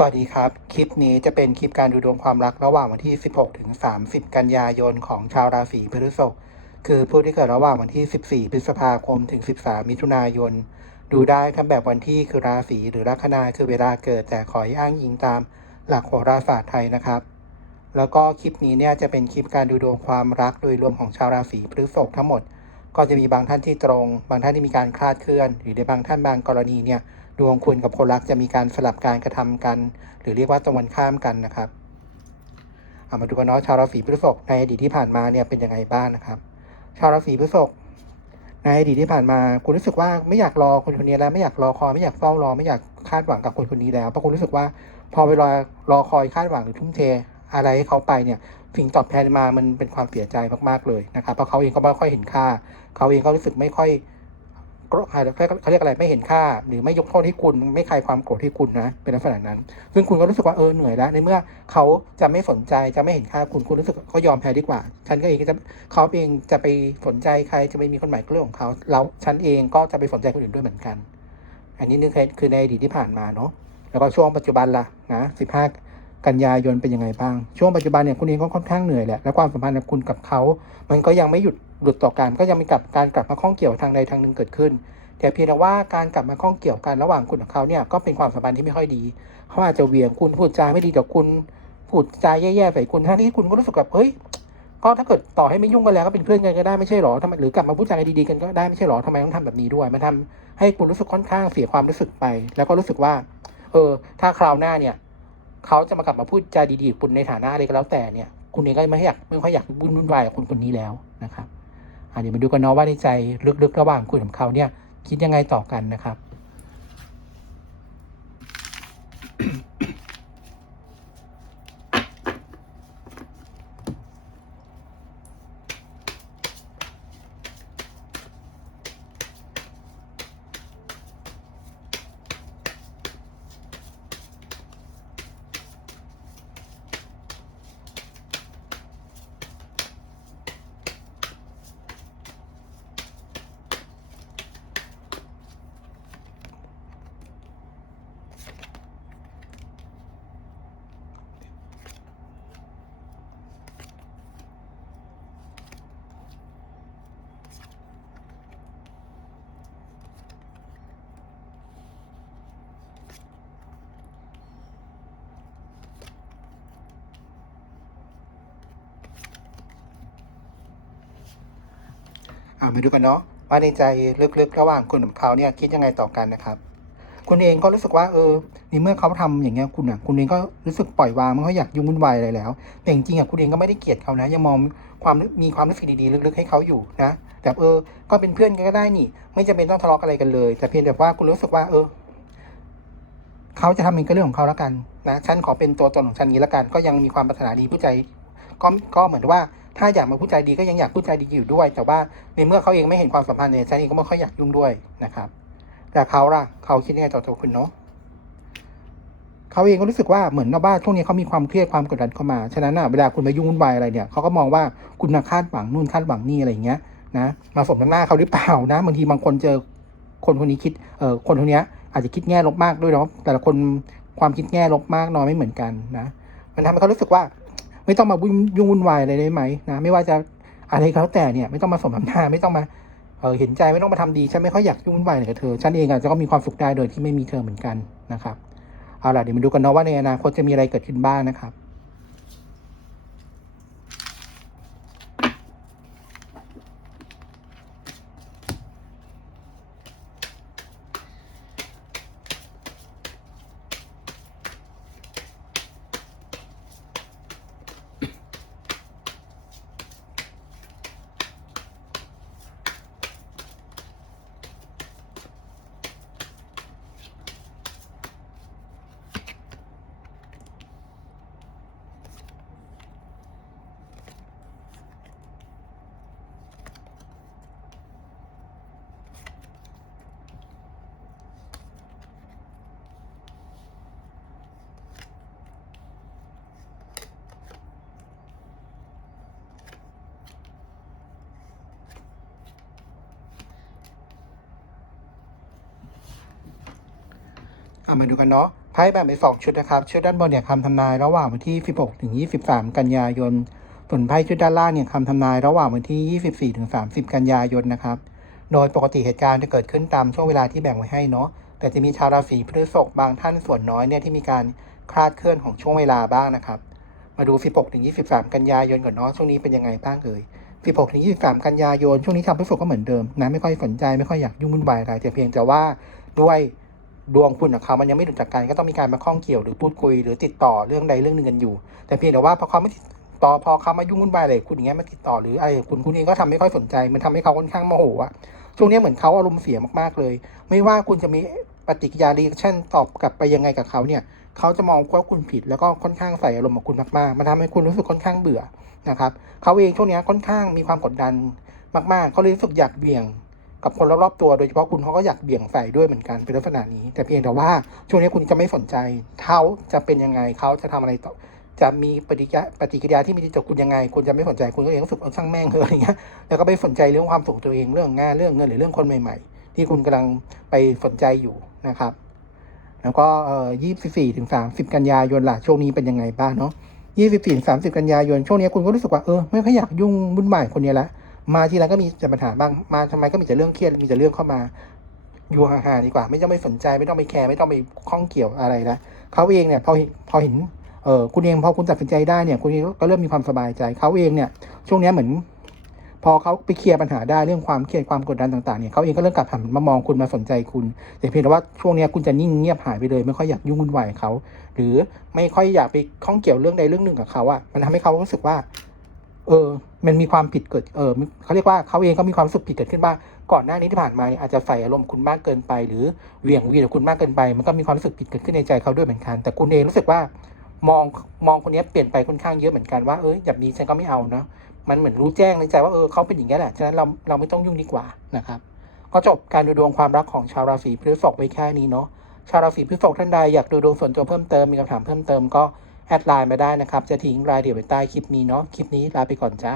สวัสดีครับ คลิปนี้จะเป็นคลิปการดูดวงความรักระหว่างวันที่ 16 ถึง 30 กันยายนของชาวราศีพฤษภคือผู้ที่เกิดระหว่างวันที่ 14 พฤษภาคมถึง 13 มิถุนายน ดูได้ทั้งแบบวันที่คือราศีหรือลัคนาคือเวลาเกิดแต่ขอให้อ้างอิงตามหลักโหราศาสตร์ไทยนะครับ แล้วก็คลิปนี้เนี่ยจะเป็นคลิปการดูดวงความรักโดยรวมของชาวราศีพฤษภทั้งหมด ก็จะมีบางท่านที่ตรง บางท่านที่มีการคลาดเคลื่อน หรือในบางท่านบางกรณีเนี่ย ดวงคุณกับคนรักจะมีการสลับการกระทำกัน หรือเรียกว่าตรงกันข้ามกันนะครับเอามาดูกันเนาะชาวราศีพฤษภในอดีตที่ผ่านมาเนี่ยเป็นยังไงบ้างนะครับ ชาวราศีพฤษภในอดีตที่ผ่านมาคุณรู้สึกว่าไม่อยากรอคนคนนี้แล้วไม่อยากรอคอยไม่อยากเฝ้ารอ ไม่อยากคาดหวังกับคนคนนี้แล้วเพราะคุณรู้สึกว่าพอเวลารอคอยคาดหวังหรือทุ่มเท อะไรให้เขาไปเนี่ยสิ่งตอบแทนมามันเป็นความเสียใจมากๆเลยนะครับเพราะเขาเองก็ไม่ค่อยเห็นค่า เขาเองก็รู้สึกไม่ค่อย เขาเรียกอะไรไม่เห็นค่า หรือไม่ยกโทษให้คุณไม่คลายความโกรธให้คุณนะเป็นลักษณะนั้น ซึ่งคุณก็รู้สึกว่าเออเหนื่อยแล้วในเมื่อเขาจะไม่สนใจจะไม่เห็นค่าคุณคุณรู้สึกก็ยอมแพ้ดีกว่า ฉันก็เองจะเขาเองจะไปสนใจใครจะไม่มีคนใหม่ก็เรื่องของเขาแล้วฉันเองก็จะไปสนใจคนอื่นด้วยเหมือนกัน อันนี้นึกคือในอดีตที่ผ่านมาเนาะแล้วก็ช่วงปัจจุบันล่ะนะสิบห้ากันยายนเป็นยังไงบ้าง ช่วงปัจจุบันเนี่ยคุณเองก็ค่อนข้างเหนื่อยแหละและความสัมพันธ์ของคุณกับเขา มันก็ยังไม่หยุด หลุดต่อกันก็ยังมีกับการกลับมาข้องเกี่ยวทางใดทางหนึ่งเกิดขึ้น แต่เพียงแต่ว่าการกลับมาข้องเกี่ยวกันระหว่างคุณกับเขาเนี่ยก็เป็นความสัมพันธ์ที่ไม่ค่อยดีเขาอาจจะเวียงคุณพูดจาไม่ดีต่อคุณพูดจาแย่ๆใส่คุณทั้งที่คุณก็รู้สึกแบบเฮ้ยก็ถ้าเกิดต่อให้ไม่ยุ่งกันแล้วก็เป็นเพื่อนกันก็ได้ไม่ใช่หรอทำไมหรือกลับมาพูดจากันดีๆกันก็ได้ไม่ใช่หรอทำไมต้องทำแบบนี้ด้วย มันทำให้คุณรู้สึกค่อนข้างเสียความรู้สึกไป แล้วก็รู้สึกว่า เออ ถ้าคราวหน้าเนี่ย เขาจะมากลับมาพูดจาดีๆคุณในฐานะอะไรก็แล้วแต่เนี่ย คุณเองก็ไม่อยากไม่ค่อยอยากวุ่นวุ่นวายกับคนคนนี้แล้วนะครับ เดี๋ยวมาดูกันเนาะว่าในใจลึกๆ ระหว่างคุณกับเขาเนี่ยคิดยังไงต่อกันนะครับ มาดูกันเนาะว่าในใจลึกๆ ระหว่างคุณกับเขาเนี่ยคิดยังไงต่อกันนะครับ คุณเองก็รู้สึกว่าเออในเมื่อเขาทำอย่างเงี้ยคุณอะ คุณเองก็รู้สึกปล่อยวางไม่ค่อยอยากยุ่งวุ่นวายอะไรแล้ว แต่จริงๆอะคุณเองก็ไม่ได้เกลียดเขานะยังมองความมีความรู้สึกดีๆลึกๆให้เขาอยู่นะแต่เออ ก็เป็นเพื่อนกันก็ได้นี่ ไม่จำเป็นต้องทะเลาะอะไรกันเลย แต่เพียงแต่ว่าคุณรู้สึกว่า เออเขาจะทำเองก็เรื่องของเขาแล้วกันนะฉันขอเป็นตัวตนของฉันนี้แล้วกัน ก็ยังมีความปรารถนาดีผู้ใจก็ก็เหมือนว่า ถ้าอยากมาพูดใจดีก็ยังอยากพูดใจดีอยู่ด้วย แต่ว่าในเมื่อเขาเองไม่เห็นความสัมพันธ์เนี่ยฉันเองก็ไม่ค่อยอยากยุ่งด้วยนะครับ แต่เขาล่ะเขาคิดยังไงต่อตัวคุณเนาะเขาเองก็รู้สึกว่าเหมือนว่าช่วงนี้เขามีความเครียดความกดดันเข้ามา ฉะนั้นอะเวลาคุณมายุ่งวุ่นวายอะไรเนี่ยเขาก็มองว่าคุณคาดหวังนู่นคาดหวังนี่อะไรอย่างเงี้ยนะมาสมน้ำหน้าเขาหรือเปล่านะบางทีบางคนเจอคนคนนี้คิดเอ่อคนคนนี้อาจจะคิดแง่ลบมากด้วยเนาะแต่ละคนความคิดแง่ลบมากน้อยไม่เหมือนกันนะมันทำให้เขารู้สึกว่า ไม่ต้องมายุ่งวุ่นวายอะไรได้ไหมนะไม่ว่าจะอะไรก็แล้วแต่เนี่ย ไม่ต้องมาสมน้ำหน้าไม่ต้องมาเออเห็นใจไม่ต้องมาทำดีฉันไม่ค่อยอยากยุ่งวุ่นวายอะไรกับเธอฉันเองอาจจะก็มีความสุขได้โดยที่ไม่มีเธอเหมือนกันนะครับเอาล่ะเดี๋ยวมาดูกันเนาะว่าในอนาคตจะมีอะไรเกิดขึ้นบ้างนะครับ เอามาดูกันเนาะไพ่แบ่งเป็นสองชุดนะครับ ชุดด้านบนเนี่ยคำทำนายระหว่างวันที่ 16 ถึง 23 กันยายน ส่วนไพ่ชุดด้านล่างเนี่ยคำทำนายระหว่างวันที่ 24 ถึง 30 กันยายนนะครับ โดยปกติเหตุการณ์จะเกิดขึ้นตามช่วงเวลาที่แบ่งไว้ให้เนาะ แต่จะมีชาวราศีพฤษภบางท่านส่วนน้อยเนี่ยที่มีการคลาดเคลื่อนของช่วงเวลาบ้างนะครับ มาดู 16 ถึง 23 กันยายนก่อนเนาะ ช่วงนี้เป็นยังไงบ้างเอ่ย 16 ถึง 23 กันยายน ช่วงนี้ชาวพฤษภก็เหมือนเดิมนะ ไม่ค่อยสนใจ ไม่ค่อยอยากยุ่งวุ่นวายอะไรแต่เพียงแต่ว่าด้วย ดวงคุณกับเขามันยังไม่รู้จักกันก็ต้องมีการมาข้องเกี่ยวหรือพูดคุยหรือติดต่อเรื่องใดเรื่องหนึ่งกันอยู่ แต่เพียงแต่ว่าพอเขาไม่ติดต่อพอเขามายุ่งวุ่นวายอะไรคุณอย่างเงี้ยมาติดต่อหรืออะไรคุณคุณเองก็ทำไม่ค่อยสนใจ มันทำให้เขาค่อนข้างโมโหอะช่วงนี้เหมือนเขาอารมณ์เสียมากๆเลย ไม่ว่าคุณจะมีปฏิกิริยารีแอคชั่นตอบกลับไปยังไงกับเขาเนี่ยเขาจะมองว่าคุณผิดแล้วก็ค่อนข้างใส่อารมณ์กับคุณมากๆมันทำให้คุณรู้สึกค่อนข้างเบื่อนะครับเขาเองช่วงนี้ค่อนข้างมีความกดดันมากๆเขาเลยรู้สึกอยากเบี่ยง กับคนรอบๆตัวโดยเฉพาะคุณเขาก็อยากเบี่ยงใส่ด้วยเหมือนกันเป็นลักษณะนี้ แต่เพียงแต่ว่าช่วงนี้คุณจะไม่สนใจเขาจะเป็นยังไงเขาจะทำอะไรต่อ จะมีปฏิกิริยาปฏิกิริยาที่มีต่อคุณยังไงคุณจะไม่สนใจคุณก็ยังรู้สึกช่างแม่งเถอะอะไรเงี้ยแล้วก็ไปสนใจเรื่องความสุขตัวเองเรื่องงานเรื่องเงินหรือเรื่องคนใหม่ ๆ ที่คุณกำลังไปสนใจอยู่นะครับ แล้วก็เอ่อ24ถึง30กันยายนล่ะช่วงนี้เป็นยังไงบ้างเนาะ24ถึง30กันยายนช่วงนี้คุณก็รู้สึกว่าเออไม่ค่อยอยากยุ่งวุ่นวายคนนี้ละ มาทีไรก็มีแต่ปัญหาบ้าง มาทำไมก็มีแต่เรื่องเครียด มีแต่เรื่องเข้ามา อยู่ห่างๆดีกว่า ไม่ต้องไปสนใจ ไม่ต้องไปแคร์ ไม่ต้องไปข้องเกี่ยวอะไรละเขาเองเนี่ย พอเห็นพอเห็น เออคุณเองพอคุณตัดสินใจได้เนี่ย คุณเองก็เริ่มมีความสบายใจ เขาเองเนี่ย ช่วงนี้เหมือน พอเขาไปเคลียร์ปัญหาได้เรื่องความเครียดความกดดันต่างๆ เนี่ยเขาเองก็เริ่มกลับหันมามองคุณมาสนใจคุณ แต่เพียงแต่ว่าช่วงนี้คุณจะนิ่งเงียบหายไปเลย ไม่ค่อยอยากยุ่งวุ่นวายเขา หรือไม่ค่อยอยากไปข้องเกี่ยวเรื่องใดเรื่องหนึ่งกับเขาอะมันทำให้เขารู้สึกว่า เออ มันมีความผิดเกิด เออเขาเรียกว่าเขาเองก็มีความรู้สึกผิดเกิดขึ้นบ้างก่อนหน้านี้ที่ผ่านมาเนี่ยอาจจะใส่อารมณ์คุณมากเกินไป หรือเหวี่ยงวีกับคุณมากเกินไป มันก็มีความรู้สึกผิดเกิดขึ้นในใจเขาด้วยเหมือนกัน แต่คุณเองรู้สึกว่ามองมองคนนี้เปลี่ยนไปค่อนข้างเยอะเหมือนกันว่าเออแบบนี้ฉันก็ไม่เอาเนาะมันเหมือนรู้แจ้งในใจว่าเออเขาเป็นอย่างนี้แหละฉะนั้นเราเราไม่ต้องยุ่งดีกว่านะครับก็จบการดูดวงความรักของชาวราศีพฤษภไว้แค่นี้เนาะชาวราศีพฤษภท่านใดอยากดูดวงส่วนตัวเพิ่มเติมมีคำถามเพิ่มเติมก็ แอดไลน์มาได้นะครับ จะทิ้งรายละเอียดไว้ใต้คลิปนี้เนาะ คลิปนี้ลาไปก่อนจ้า